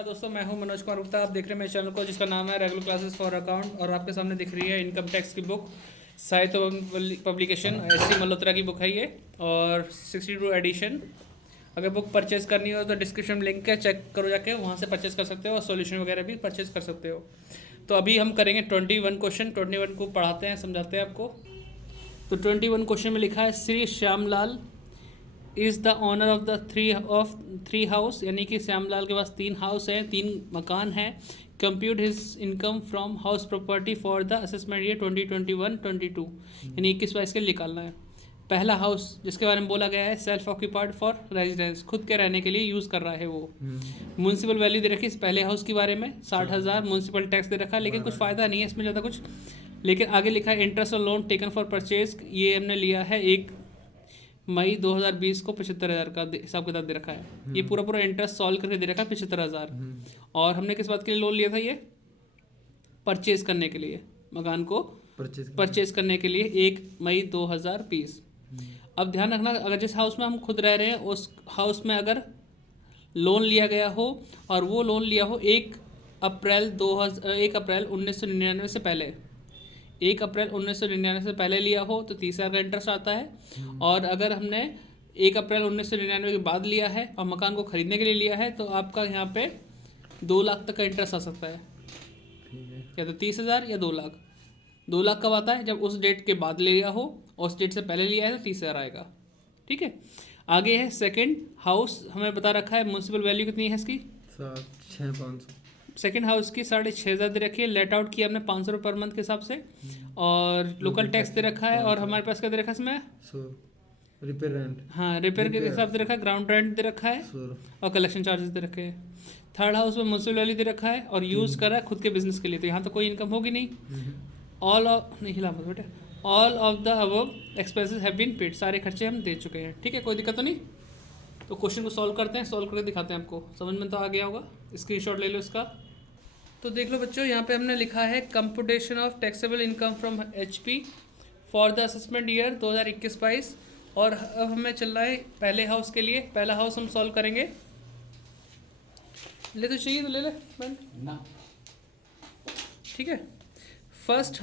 नमस्कार दोस्तों, मैं हूं मनोज कुमार गुप्ता। आप देख रहे हैं मेरे चैनल को जिसका नाम है रेगुलर क्लासेस फॉर अकाउंट। और आपके सामने दिख रही है इनकम टैक्स की बुक, साहित्य पब्लिकेशन एस सी मल्होत्रा की बुक है ये, और 62 एडिशन। अगर बुक परचेज करनी हो तो डिस्क्रिप्शन में लिंक है, चेक करो जाके, वहाँ से परचेज कर सकते हो और सॉल्यूशन वगैरह भी परचेज कर सकते हो। तो अभी हम करेंगे 21 क्वेश्चन। 21 को पढ़ाते हैं, समझाते हैं आपको। तो 21 क्वेश्चन में लिखा है Shri Shyamlal is the owner of three house, यानी कि श्यामलाल के पास 3 हाउस हैं, 3 मकान हैं। Compute his income from house property for the assessment year 2021-22, यानी 21-22 के लिए निकालना है। पहला हाउस जिसके बारे में बोला गया है सेल्फ ऑक्यूपाइड फॉर रेजिडेंस, खुद के रहने के लिए यूज़ कर रहा है वो। म्यूनसिपल वैल्यू दे रखी है इस पहले हाउस के बारे में 60,000। म्यूनसिपल टैक्स दे रखा है, लेकिन कुछ फ़ायदा नहीं है इसमें ज़्यादा कुछ। लेकिन आगे लिखा है इंटरेस्ट और लोन टेकन फॉर परचेज, ये हमने लिया है 1 मई 2020 को 75,000 का हिसाब किताब दे रखा है। ये पूरा इंटरेस्ट सॉल्व करके दे रखा है 75,000। और हमने किस बात के लिए लोन लिया था? ये परचेज करने के लिए, मकान को परचेज करने के लिए 1 मई 2020। अब ध्यान रखना, अगर जिस हाउस में हम खुद रह रहे हैं उस हाउस में अगर लोन लिया गया हो और वो लोन लिया हो 1 अप्रैल 1999 से पहले, 1 अप्रैल 1999 से पहले लिया हो तो 30,000 का इंटरेस्ट आता है। और अगर हमने 1 अप्रैल 1999 के बाद लिया है और मकान को ख़रीदने के लिए लिया है तो आपका यहाँ पे 2 लाख तक का इंटरेस्ट आ सकता है। या तो 30,000 या 2 लाख। 2 लाख कब आता है? जब उस डेट के बाद लिया हो, और उस डेट से पहले लिया है तो 30,000 आएगा। ठीक है। आगे है सेकेंड हाउस, हमें बता रखा है म्यूनसिपल वैल्यू कितनी है इसकी? 6,500। सेकेंड हाउस की 6,500 दे रखी है। लेट आउट किया हमने 500 रुपये पर मंथ के हिसाब से। और लोकल टैक्स दे रखा है। और हमारे पास क्या दे रखा है इसमें? Repair rent. हाँ, रिपेयर के हिसाब दे रखा है। ग्राउंड रेंट दे रखा है और कलेक्शन चार्जेस दे रखे हैं। थर्ड हाउस में म्यूनसिपल वैल्यू दे रखा है और यूज़ कर रहा है खुद के बिजनेस के लिए, तो यहाँ तो कोई इनकम होगी नहीं। ऑल ऑफ नहीं हिला मत बेटे, all of the above expenses have been paid, सारे खर्चे हम दे चुके हैं। ठीक है, कोई दिक्कत तो नहीं। तो क्वेश्चन को सॉल्व करते हैं, सॉल्व करके दिखाते हैं आपको। समझ में तो आ गया होगा, स्क्रीनशॉट ले लो इसका। तो देख लो बच्चों, यहाँ पे हमने लिखा है computation of taxable income from HP for the assessment year 2021-22। और अब हमें चल रहा है पहले हाउस के लिए। पहला हाउस हम सॉल्व करेंगे। ले तो चाहिए तो ले ले ना। ठीक है। First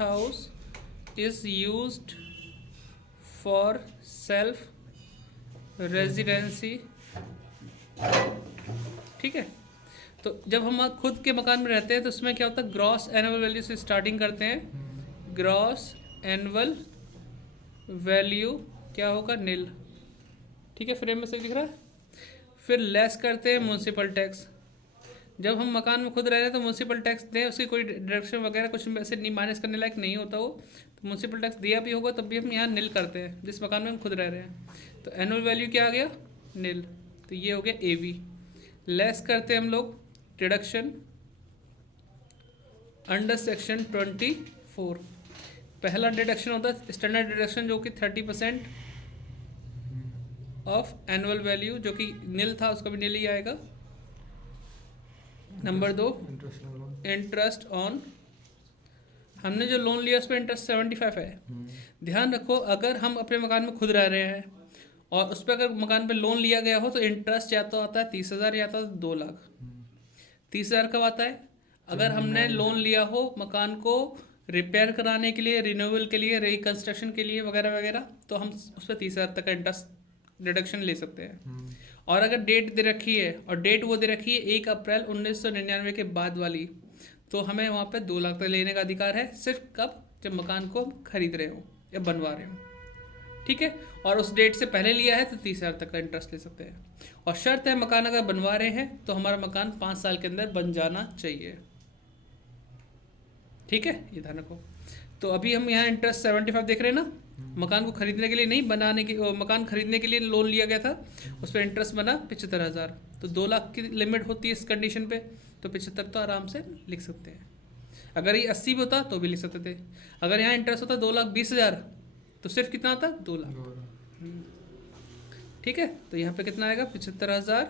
house is used for self residency. ठीक है। तो जब हम खुद के मकान में रहते हैं तो उसमें क्या होता है, ग्रॉस एनुअल वैल्यू से स्टार्टिंग करते हैं। ग्रॉस एनुअल वैल्यू क्या होगा? नील। ठीक है, फ्रेम में से दिख रहा है। फिर लेस करते हैं म्यूनसिपल टैक्स। जब हम मकान में खुद रह रहे हैं तो म्यूनसिपल टैक्स दें, उसकी कोई डिडक्शन वगैरह कुछ ऐसे नहीं, माइनस करने लायक नहीं होता वो। तो म्यूनसिपल टैक्स दिया भी होगा तब भी हम यहाँ नील करते हैं जिस मकान में हम खुद रह रहे हैं। तो एनुअल वैल्यू क्या आ गया? नील। तो ये हो गया AV। लेस करते हैं हम लोग डिडक्शन अंडर सेक्शन 24। पहला डिडक्शन होता है स्टैंडर्ड डिडक्शन, जो कि 30% ऑफ एनुअल वैल्यू, जो कि नील था, उसका भी नील ही आएगा। नंबर 2 इंटरेस्ट ऑन, हमने जो लोन लिया उस पर इंटरेस्ट 75 है। ध्यान रखो, अगर हम अपने मकान में खुद रह रहे हैं और उस पर अगर मकान पे लोन लिया गया हो तो इंटरेस्ट या तो आता है 30,000 या तो 2 लाख। 30,000 कब आता है? अगर हमने लोन लिया हो मकान को रिपेयर कराने के लिए, रिन्यूअल के लिए, रिकंस्ट्रक्शन के लिए वगैरह वगैरह, तो हम उस पर 30,000 तक का इंटरेस्ट डिडक्शन ले सकते हैं। और अगर डेट दे रखी है और डेट वो दे रखी है 1 अप्रैल 1999 के बाद वाली, तो हमें वहाँ पे 2 लाख तक लेने का अधिकार है। सिर्फ कब? जब मकान को खरीद रहे हो या बनवा रहे हो। ठीक है। और उस डेट से पहले लिया है तो 30,000 तक का इंटरेस्ट ले सकते हैं। और शर्त है, मकान अगर बनवा रहे हैं तो हमारा मकान 5 साल के अंदर बन जाना चाहिए। ठीक है, ये ध्यान रखो। तो अभी हम यहाँ इंटरेस्ट 75 देख रहे हैं ना। मकान को खरीदने के लिए नहीं, बनाने के, मकान खरीदने के लिए लोन लिया गया था, उस पर इंटरेस्ट बना 75,000। तो 2 लाख की लिमिट होती है इस कंडीशन पे, तो 75 तो आराम से लिख सकते हैं। अगर ये 80 भी होता तो भी लिख सकते थे। अगर यहाँ इंटरेस्ट होता 2,20,000 तो सिर्फ कितना आता? 2 लाख। ठीक है। तो यहाँ पे कितना आएगा? 75,000।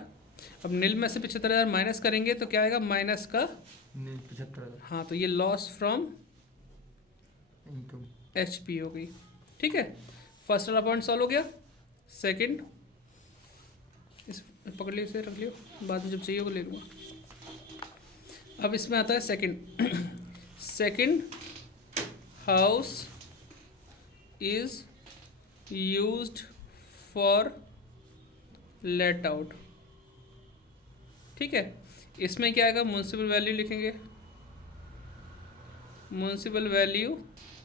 अब नील में से 75,000 माइनस करेंगे तो क्या आएगा? माइनस का 75,000। हाँ, तो ये लॉस फ्रॉम इनकम HP हो गई। ठीक है, फर्स्ट वाला पॉइंट सॉल्व हो गया। सेकंड, इस पकड़ लियो, इसे रख लियो, बाद में जब चाहिए वो ले लूँगा। अब इसमें आता है second. Second house is used for let out. ठीक है, इसमें क्या आएगा, म्युनिसिपल वैल्यू लिखेंगे। म्युनिसिपल वैल्यू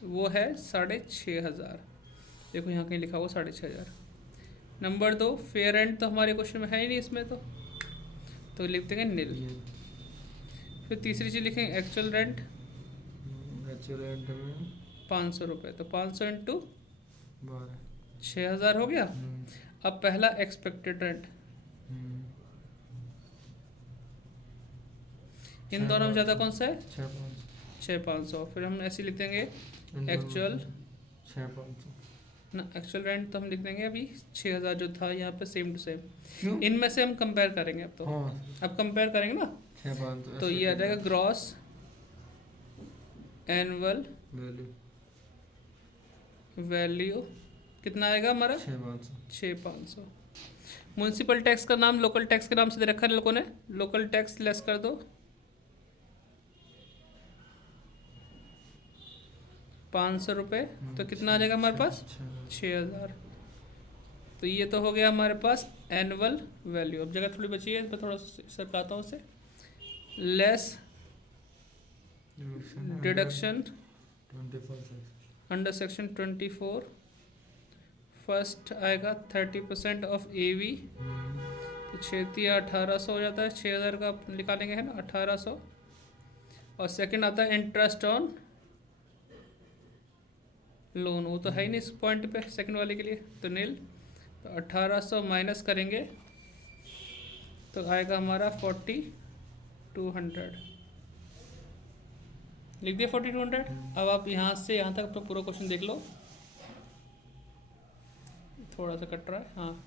वो है 6,500। देखो यहाँ कहीं लिखा हुआ 6,500। नंबर 2 फेयर रेंट तो हमारे क्वेश्चन में है ही नहीं इसमें, तो लिख देंगे नील। फिर तीसरी चीज़ लिखेंगे एक्चुअल रेंट। एक्चुअल रेंट में 500 रुपये, तो 500 इंटू 6,000 हो गया। अब पहला एक्सपेक्टेड रेंट, इन दोनों में ज़्यादा कौन सा है, 6,500। फिर हम ऐसे लिख देंगे एक्चुअल 6,500 ना, एक्चुअल रेंट तो हम लिख देंगे अभी 6,000 जो था यहाँ पे सेम टू सेम। क्यों? इनमें से हम कंपेयर करेंगे अब तो। हाँ अब कंपेयर करेंगे ना, 6,500 तो ये आ जाएगा ग्रॉस एनुअल वैल्यू वैल्यू कितना आएगा हमारा, 6,500। म्युनिसिपल टैक्स का नाम लोकल टैक्स के नाम से दे रखा है लोगों ने, लोकल टैक्स लेस कर दो 500 रुपये, तो कितना आ जाएगा हमारे पास 6,000। तो ये तो हो गया हमारे पास एनुअल वैल्यू। अब जगह थोड़ी बची है, मैं थोड़ा सा सरकाता हूँ उसे। Less deduction under section 24, first आएगा 30% ऑफ AV, तो 6,1800 हो जाता है। 6,000 का निकालेंगे है ना 1,800। और सेकंड आता है इंटरेस्ट ऑन लोन, वो तो है ही नहीं इस पॉइंट पे सेकंड वाले के लिए, तो नील। तो 1,800 माइनस करेंगे तो आएगा हमारा 4,200। लिख दिया 4,200। अब आप यहाँ से यहाँ तक अपना पूरा क्वेश्चन देख लो, थोड़ा सा कट रहा है, हाँ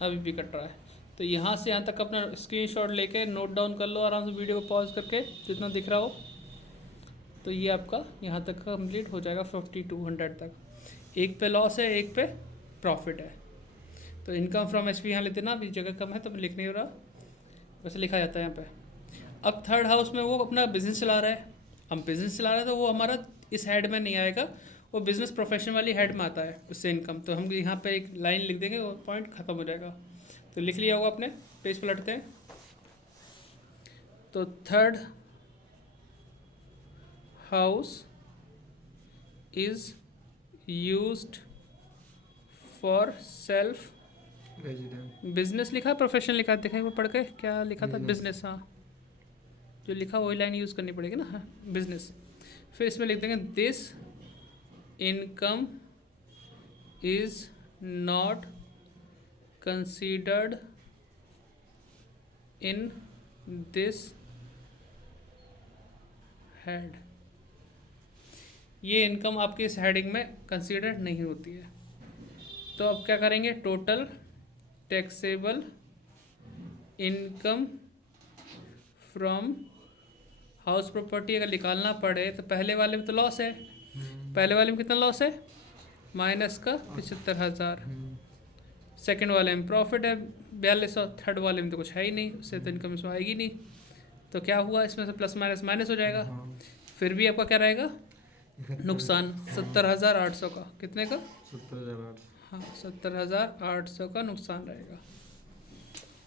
अभी भी कट रहा है। तो यहाँ से यहाँ तक अपना स्क्रीनशॉट लेके नोट डाउन कर लो आराम से, वीडियो को पॉज करके जितना दिख रहा हो। तो ये आपका यहाँ तक कंप्लीट हो जाएगा 4,200 तक। एक पे लॉस है, एक पे प्रॉफिट है। तो इनकम फ्रॉम HP यहाँ लेते ना, अभी जगह कम है तो लिख नहीं हो रहा, वैसे लिखा जाता है यहाँ पे। अब थर्ड हाउस में वो अपना बिजनेस चला रहा है, हम बिजनेस चला रहे हैं तो वो हमारा इस हेड में नहीं आएगा, वो बिजनेस प्रोफेशन वाली हेड में आता है उससे इनकम। तो हम यहाँ पे एक लाइन लिख देंगे, वो पॉइंट ख़त्म हो जाएगा। तो लिख लिया होगा आपने, पेज पलटते हैं। तो third house is used for self business लिखा, प्रोफेशन लिखा, देखा वो पढ़ के क्या लिखा था, बिजनेस। हाँ जो लिखा वही लाइन यूज़ करनी पड़ेगी ना, हाँ बिजनेस। फिर इसमें लिख देंगे this income is not considered in this head. ये इनकम आपकी इस हेडिंग में कंसीडर नहीं होती है। तो अब क्या करेंगे, total taxable income from house property अगर निकालना पड़े तो पहले वाले में तो लॉस है, पहले वाले में कितना लॉस है, माइनस का 75,000। सेकंड वाले में प्रॉफिट है 4,200, थर्ड वाले में तो कुछ है ही नहीं, उससे तो इनकम इसमें आएगी नहीं। तो क्या हुआ, इसमें से प्लस माइनस माइनस हो जाएगा। फिर भी आपका क्या रहेगा, नुकसान 70,800 का। कितने का, 70,800। हाँ 70,800 का नुकसान रहेगा,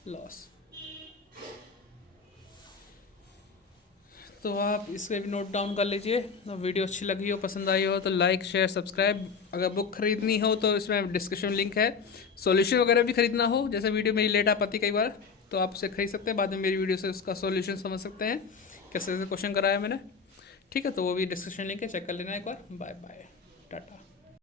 लॉस। तो आप इसके भी नोट डाउन कर लीजिए। वीडियो अच्छी लगी हो, पसंद आई हो तो लाइक शेयर सब्सक्राइब। अगर बुक खरीदनी हो तो इसमें डिस्क्रिप्शन लिंक है। सॉल्यूशन वगैरह भी खरीदना हो, जैसे वीडियो मेरी लेट आ पाती कई बार, तो आप उसे खरीद सकते हैं, बाद में मेरी वीडियो से उसका सॉल्यूशन समझ सकते हैं, कैसे कैसे क्वेश्चन कराया मैंने। ठीक है, तो वो भी डिस्क्रिप्शन लिंक है, चेक कर लेना एक बार। Bye bye, Tata.